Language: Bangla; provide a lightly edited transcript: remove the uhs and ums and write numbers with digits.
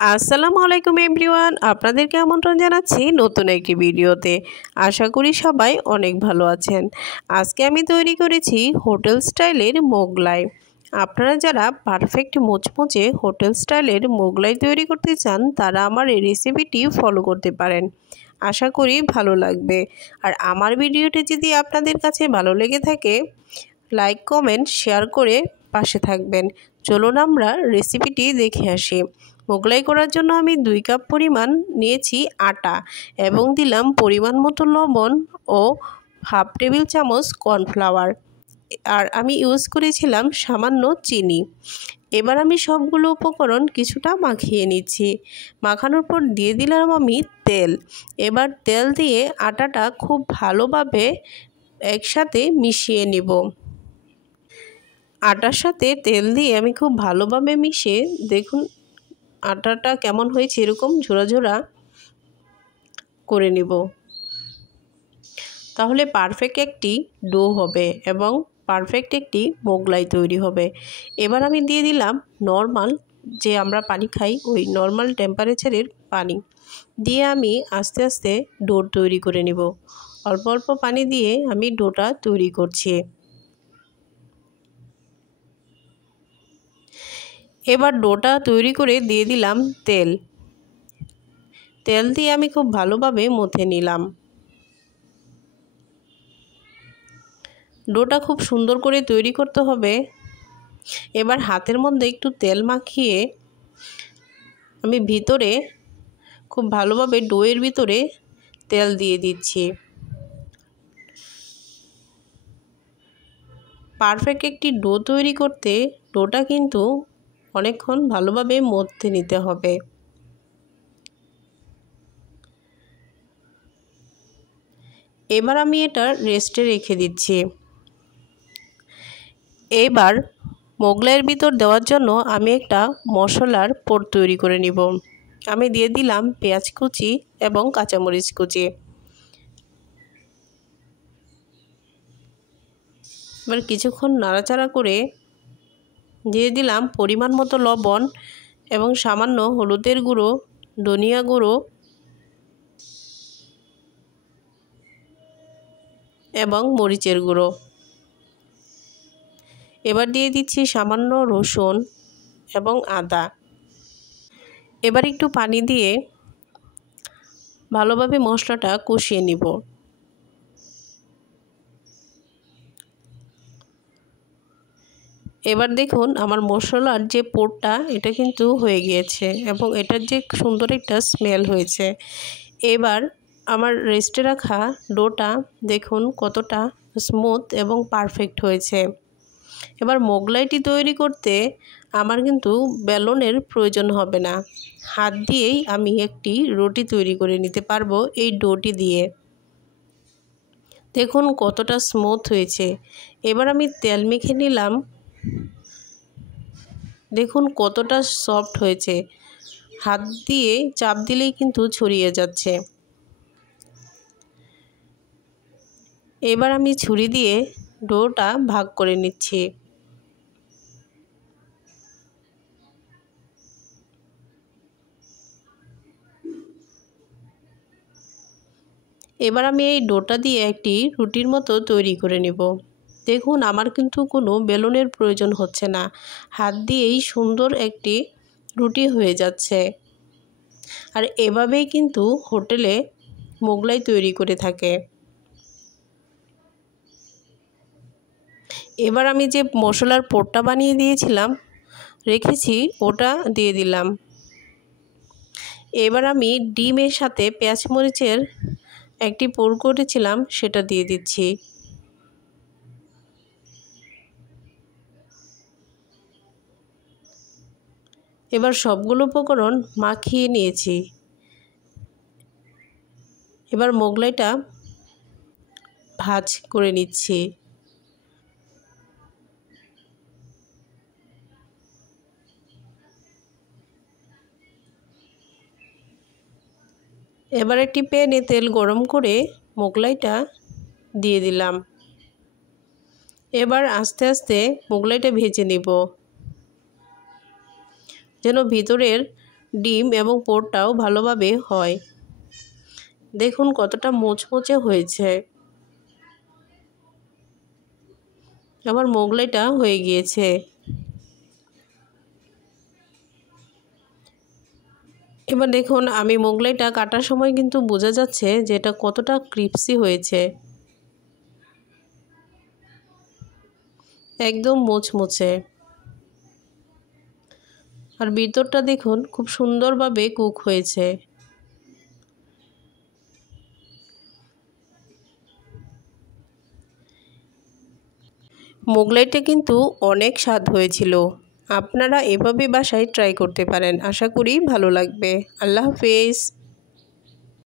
আসসালামু আলাইকুম এভরিওয়ান, আপনাদেরকে আমন্ত্রণ জানাচ্ছি নতুন একটি ভিডিওতে। আশা করি সবাই অনেক ভালো আছেন। আজকে আমি তৈরি করেছি হোটেল স্টাইলের মোগলাই। আপনারা যারা পারফেক্ট মুচমুচে হোটেল স্টাইলের মোগলাই তৈরি করতে চান তারা আমার এই রেসিপিটি ফলো করতে পারেন। আশা করি ভালো লাগবে। আর আমার ভিডিওটি যদি আপনাদের কাছে ভালো লেগে থাকে, লাইক কমেন্ট শেয়ার করে পাশে থাকবেন। চলুন আমরা রেসিপিটি দেখে আসি। মোগলাই করার জন্য আমি 2 কাপ পরিমাণ নিয়েছি আটা এবং দিলাম পরিমাণ মতো লবণ ও হাফ টেবিল চামচ কর্নফ্লাওয়ার, আর আমি ইউজ করেছিলাম সামান্য চিনি। এবার আমি সবগুলো উপকরণ কিছুটা মাখিয়ে নিচ্ছি। মাখানোর পর দিয়ে দিলাম আমি তেল। এবার তেল দিয়ে আটাটা খুব ভালোভাবে একসাথে মিশিয়ে নিব। আটার সাথে তেল দিয়ে আমি খুব ভালোভাবে মিশিয়ে দেখুন আটাটা কেমন হয়েছে, এরকম ঝোড়া ঝোড়া করে নিব। তাহলে পারফেক্ট একটি ডো হবে এবং পারফেক্ট একটি মোগলাই তৈরি হবে। এবার আমি দিয়ে দিলাম নর্মাল যে আমরা পানি খাই ওই নর্মাল টেম্পারেচারের পানি দিয়ে আমি আস্তে আস্তে ডো তৈরি করে নিব। অল্প অল্প পানি দিয়ে আমি ডোটা তৈরি করছি। এবার ডোটা তৈরি করে দিয়ে দিলাম তেল। তেল দিয়ে আমি খুব ভালোভাবে মথে নিলাম। ডোটা খুব সুন্দর করে তৈরি করতে হবে। এবার হাতের মধ্যে একটু তেল মাখিয়ে আমি ভিতরে খুব ভালোভাবে ডোয়ের ভিতরে তেল দিয়ে দিচ্ছি। পারফেক্ট একটি ডো তৈরি করতে ডোটা কিন্তু অনেকক্ষণ ভালোভাবে মথে নিতে হবে। এবার আমি এটা রেস্টে রেখে দিচ্ছি। এবার মোগলাইয়ের ভিতর দেওয়ার জন্য আমি একটা মশলার পোড় তৈরি করে নিব। আমি দিয়ে দিলাম পেঁয়াজ কুচি এবং কাঁচামরিচ কুচি। এবার কিছুক্ষণ নাড়াচাড়া করে দিয়ে দিলাম পরিমাণ মতো লবণ এবং সামান্য হলুদের গুঁড়ো, ধনিয়া গুঁড়ো এবং মরিচের গুঁড়ো। এবার দিয়ে দিচ্ছি সামান্য রসুন এবং আদা। এবার একটু পানি দিয়ে ভালোভাবে মশলাটা কষিয়ে নিব। এবার দেখুন আমার মশলার যে পোড়টা এটা কিন্তু হয়ে গিয়েছে এবং এটার যে সুন্দর একটা স্মেল হয়েছে। এবার আমার রেস্টে রাখা ডোটা দেখুন কতটা স্মুথ এবং পারফেক্ট হয়েছে। এবার মোগলাইটি তৈরি করতে আমার কিন্তু বেলনের প্রয়োজন হবে না, হাত দিয়েই আমি একটি রুটি তৈরি করে নিতে পারবো এই ডোটি দিয়ে। দেখুন কতটা স্মুথ হয়েছে। এবার আমি তেল মেখে নিলাম। দেখুন কতটা সফট হয়েছে, হাত দিয়ে চাপ দিলেই কিন্তু ছড়িয়ে যাচ্ছে। এবার আমি ছুরি দিয়ে ডোটা ভাগ করে নিচ্ছি। এবার আমি এই ডোটা দিয়ে একটি রুটির মতো তৈরি করে নেব। দেখুন আমার কিন্তু কোনো বেলনের প্রয়োজন হচ্ছে না, হাত দিয়েই সুন্দর একটি রুটি হয়ে যাচ্ছে। আর এভাবেই কিন্তু হোটেলে মোগলাই তৈরি করে থাকে। এবার আমি যে মশলার পোড়টা বানিয়ে দিয়েছিলাম রেখেছি ওটা দিয়ে দিলাম। এবার আমি ডিমের সাথে পেঁয়াজ মরিচের একটি পোড় করেছিলাম সেটা দিয়ে দিচ্ছি। এবার সবগুলো উপকরণ মাখিয়ে নিয়েছি। এবার মোগলাইটা ভাজ করে নিচ্ছি। এবার একটি প্যানে তেল গরম করে মোগলাইটা দিয়ে দিলাম। এবার আস্তে আস্তে মোগলাইটা ভেজে নেব যেন ভিতরের ডিম এবং পোরটাও ভালোভাবে হয়। দেখুন কতটা মোচমোচে হয়েছে। আমার মোগলাইটা হয়ে গিয়েছে। এবার দেখুন আমি মোগলাইটা কাটার সময় কিন্তু বোঝা যাচ্ছে যে এটা কতটা ক্রিপসি হয়েছে, একদম মোচমোচে। আর ভিতরটা দেখুন খুব সুন্দরভাবে কুক হয়েছে। মোগলাইটা কিন্তু অনেক স্বাদ হয়েছিল। আপনারা এভাবে বাসায় ট্রাই করতে পারেন, আশা করি ভালো লাগবে। আল্লাহ হাফেজ।